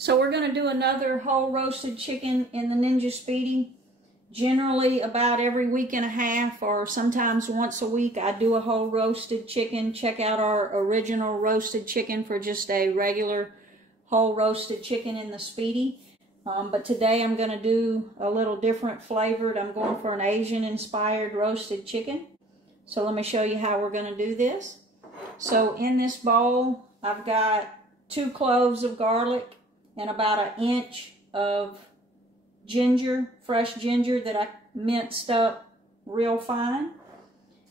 So we're going to do another whole roasted chicken in the Ninja SPEEDI. Generally about every week and a half or sometimes once a week I do a whole roasted chicken. Check out our original roasted chicken for just a regular whole roasted chicken in the SPEEDI. But today I'm going to do a little different flavored. I'm going for an Asian inspired roasted chicken. So let me show you how we're going to do this. So in this bowl I've got 2 cloves of garlic and about 1 inch of ginger, fresh ginger that I minced up real fine.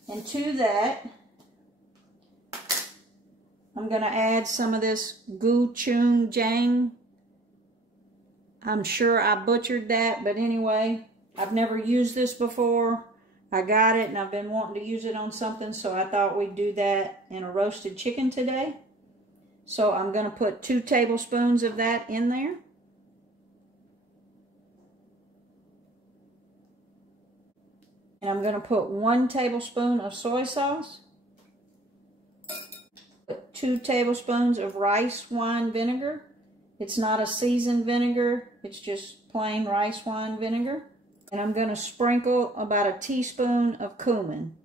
And to that, I'm going to add some of this gochujang. I'm sure I butchered that, but anyway, I've never used this before. I got it and I've been wanting to use it on something, so I thought we'd do that in a roasted chicken today. So I'm going to put 2 tablespoons of that in there. And I'm going to put 1 tablespoon of soy sauce, 2 tablespoons of rice wine vinegar. It's not a seasoned vinegar, it's just plain rice wine vinegar. And I'm going to sprinkle about 1 teaspoon of cumin.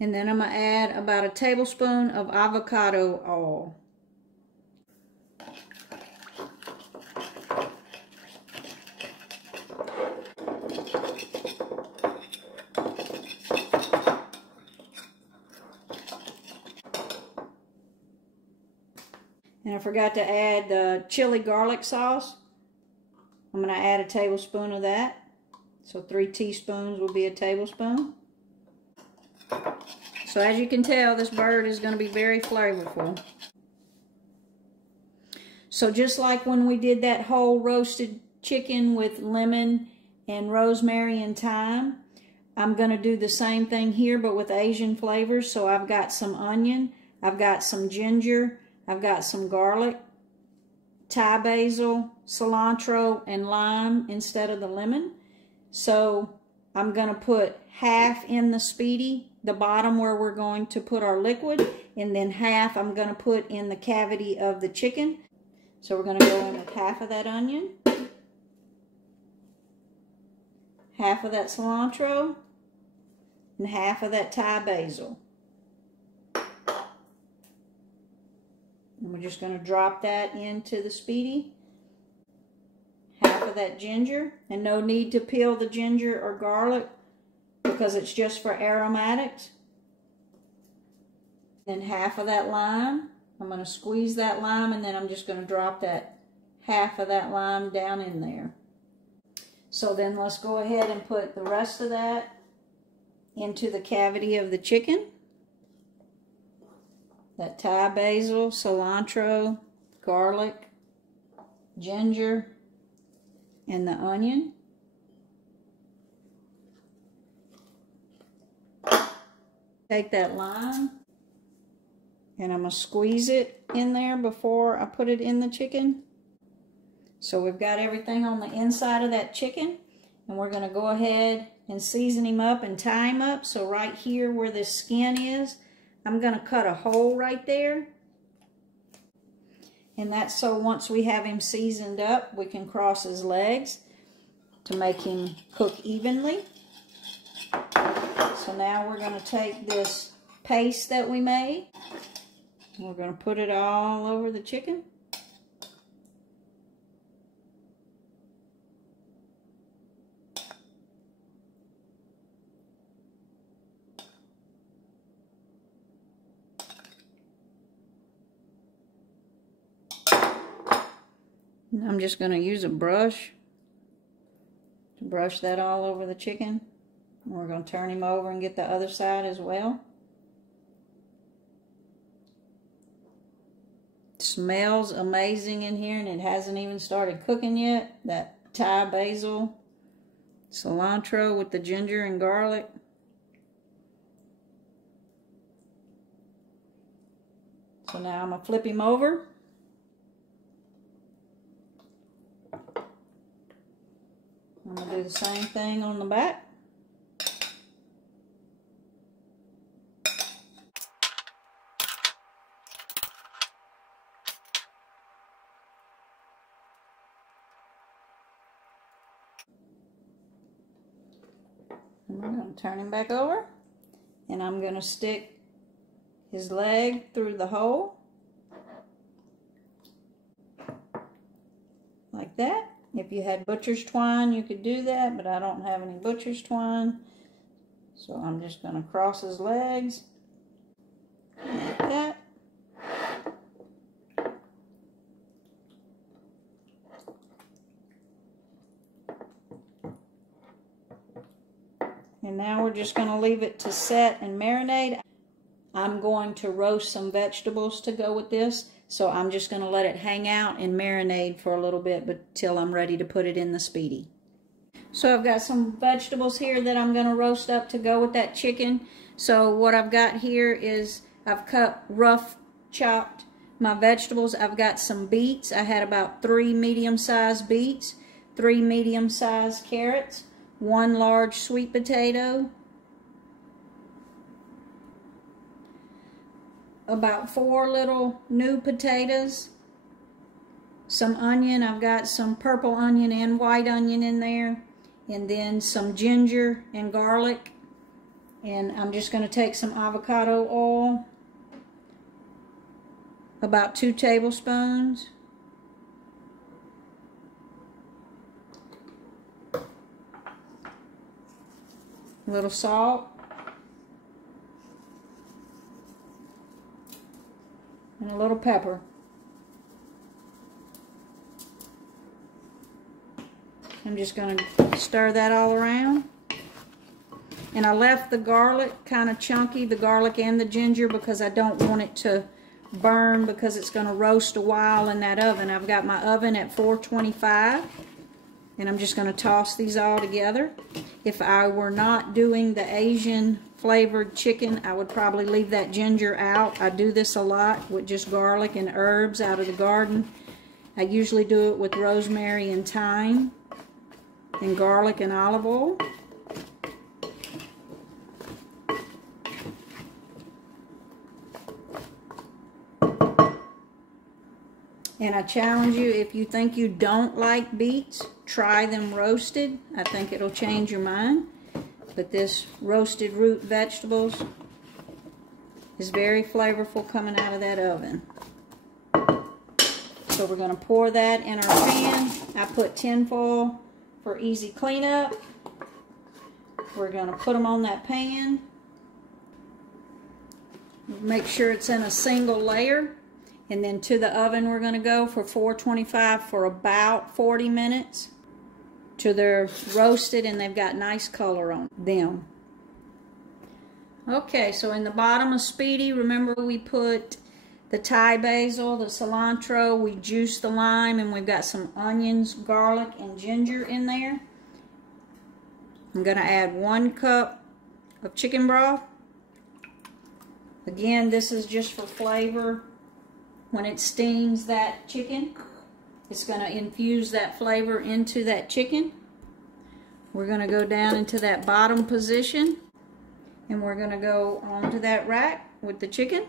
And then I'm going to add about 1 tablespoon of avocado oil. And I forgot to add the chili garlic sauce. I'm going to add 1 tablespoon of that. So 3 teaspoons will be 1 tablespoon. So as you can tell, this bird is going to be very flavorful. So just like when we did that whole roasted chicken with lemon and rosemary and thyme, I'm going to do the same thing here but with Asian flavors. So I've got some onion, I've got some ginger, I've got some garlic, Thai basil, cilantro, and lime instead of the lemon. So I'm going to put half in the SPEEDI, the bottom where we're going to put our liquid, and then half I'm going to put in the cavity of the chicken. So we're going to go in with half of that onion, half of that cilantro, and half of that Thai basil. And we're just going to drop that into the SPEEDI. Half of that ginger, and no need to peel the ginger or garlic because it's just for aromatics. Then half of that lime. I'm going to squeeze that lime and then I'm just going to drop that half of that lime down in there. So then let's go ahead and put the rest of that into the cavity of the chicken. That Thai basil, cilantro, garlic, ginger, and the onion. Take that lime and I'm going to squeeze it in there before I put it in the chicken. So we've got everything on the inside of that chicken, and we're going to go ahead and season him up and tie him up. So right here where this skin is, I'm going to cut a hole right there. And that's so once we have him seasoned up, we can cross his legs to make him cook evenly. So now we're going to take this paste that we made, and we're going to put it all over the chicken. I'm just going to use a brush to brush that all over the chicken. And we're going to turn him over and get the other side as well. It smells amazing in here and it hasn't even started cooking yet. That Thai basil, cilantro with the ginger and garlic. So now I'm going to flip him over. I'm going to do the same thing on the back. And we're going to turn him back over. And I'm going to stick his leg through the hole. Like that. If you had butcher's twine, you could do that, but I don't have any butcher's twine. So I'm just going to cross his legs. Like that. And now we're just going to leave it to set and marinate. I'm going to roast some vegetables to go with this. So I'm just going to let it hang out and marinate for a little bit, but till I'm ready to put it in the SPEEDI. So I've got some vegetables here that I'm going to roast up to go with that chicken. So what I've got here is I've cut rough chopped my vegetables. I've got some beets. I had about 3 medium-sized beets, 3 medium-sized carrots, 1 large sweet potato, about 4 little new potatoes, some onion. I've got some purple onion and white onion in there, and then some ginger and garlic. And I'm just going to take some avocado oil, about 2 tablespoons. A little salt. And a little pepper. I'm just going to stir that all around. And I left the garlic kind of chunky, the garlic and the ginger, because I don't want it to burn, because it's going to roast a while in that oven. I've got my oven at 425, and I'm just going to toss these all together. If I were not doing the Asian flavored chicken, I would probably leave that ginger out. I do this a lot with just garlic and herbs out of the garden. I usually do it with rosemary and thyme and garlic and olive oil. And I challenge you, if you think you don't like beets, try them roasted. I think it'll change your mind. But this roasted root vegetables is very flavorful coming out of that oven. So we're going to pour that in our pan. I put tin foil for easy cleanup. We're going to put them on that pan. Make sure it's in a single layer. And then to the oven we're going to go for 425 for about 40 minutes. Till they're roasted and they've got nice color on them. Okay, so in the bottom of SPEEDI, remember we put the Thai basil, the cilantro, we juiced the lime, and we've got some onions, garlic, and ginger in there. I'm going to add 1 cup of chicken broth. Again, this is just for flavor. When it steams that chicken, it's going to infuse that flavor into that chicken. We're going to go down into that bottom position, and we're going to go onto that rack with the chicken.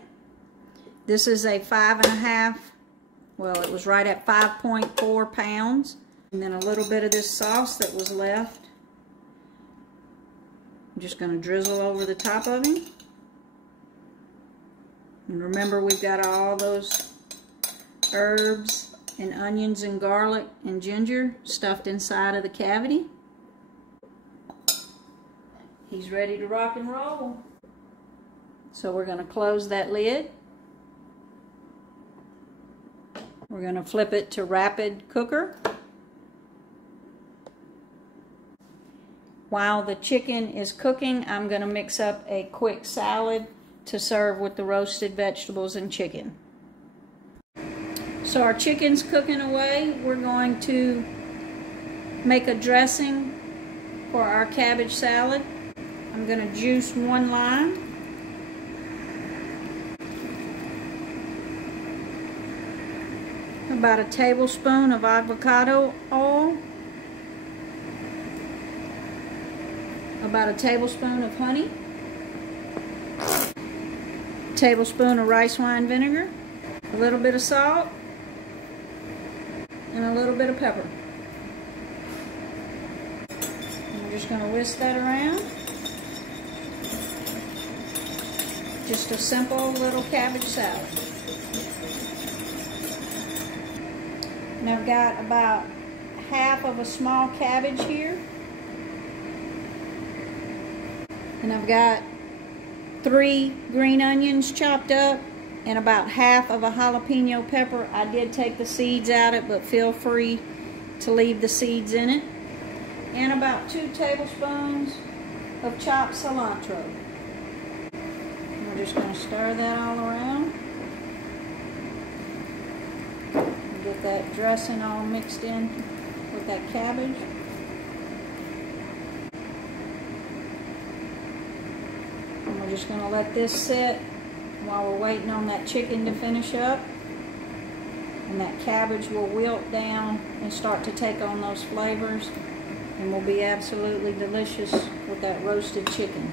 This is a 5.5, well, it was right at 5.4 pounds. And then a little bit of this sauce that was left. I'm just going to drizzle over the top of him. And remember, we've got all those herbs and onions and garlic and ginger stuffed inside of the cavity. He's ready to rock and roll. So we're going to close that lid. We're going to flip it to rapid cooker. While the chicken is cooking, I'm going to mix up a quick salad to serve with the roasted vegetables and chicken. So our chicken's cooking away. We're going to make a dressing for our cabbage salad. I'm going to juice 1 lime. About a tablespoon of avocado oil. About a tablespoon of honey. A tablespoon of rice wine vinegar. A little bit of salt. And a little bit of pepper. And we're just going to whisk that around. Just a simple little cabbage salad. And I've got about half of a small cabbage here. And I've got 3 green onions chopped up and about half of a jalapeno pepper. I did take the seeds out of it, but feel free to leave the seeds in it. And about 2 tablespoons of chopped cilantro. And we're just going to stir that all around. And get that dressing all mixed in with that cabbage. And we're just going to let this sit while we're waiting on that chicken to finish up. And that cabbage will wilt down and start to take on those flavors and will be absolutely delicious with that roasted chicken.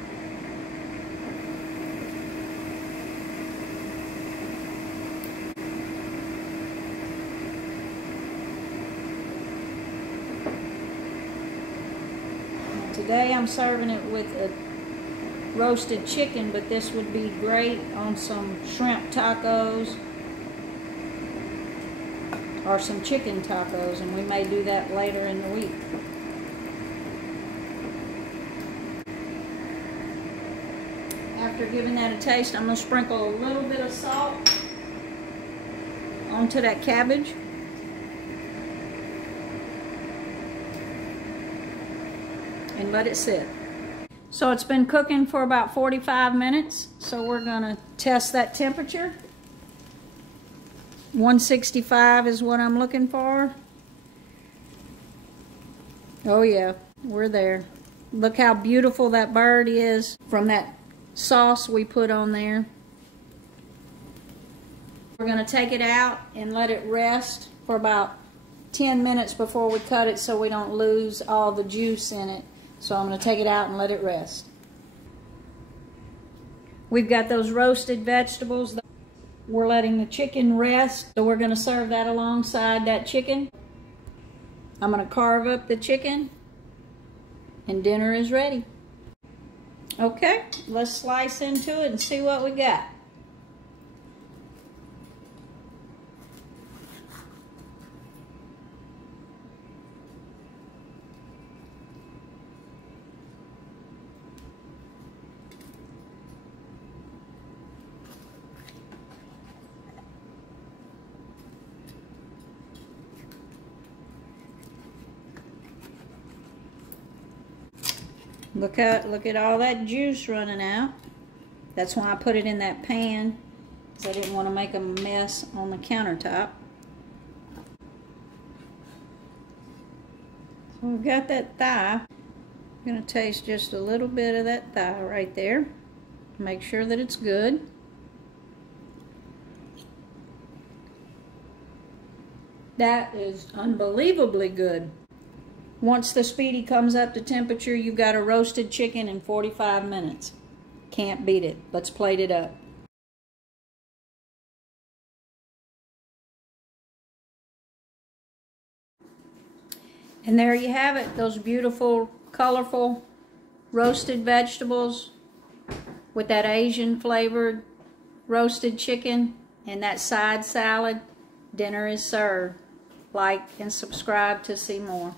Now today I'm serving it with a roasted chicken, but this would be great on some shrimp tacos or some chicken tacos, and we may do that later in the week. After giving that a taste, I'm going to sprinkle a little bit of salt onto that cabbage. And let it sit. So it's been cooking for about 45 minutes, so we're going to test that temperature. 165 is what I'm looking for. Oh yeah, we're there. Look how beautiful that bird is from that sauce we put on there. We're going to take it out and let it rest for about 10 minutes before we cut it so we don't lose all the juice in it. So I'm going to take it out and let it rest. We've got those roasted vegetables. We're letting the chicken rest, so we're going to serve that alongside that chicken. I'm going to carve up the chicken, and dinner is ready. Okay, let's slice into it and see what we got. Look at all that juice running out. That's why I put it in that pan, because I didn't want to make a mess on the countertop. So we've got that thigh. I'm going to taste just a little bit of that thigh right there. Make sure that it's good. That is unbelievably good. Once the SPEEDI comes up to temperature, you've got a roasted chicken in 45 minutes. Can't beat it. Let's plate it up. And there you have it, those beautiful, colorful, roasted vegetables with that Asian flavored roasted chicken and that side salad. Dinner is served. Like and subscribe to see more.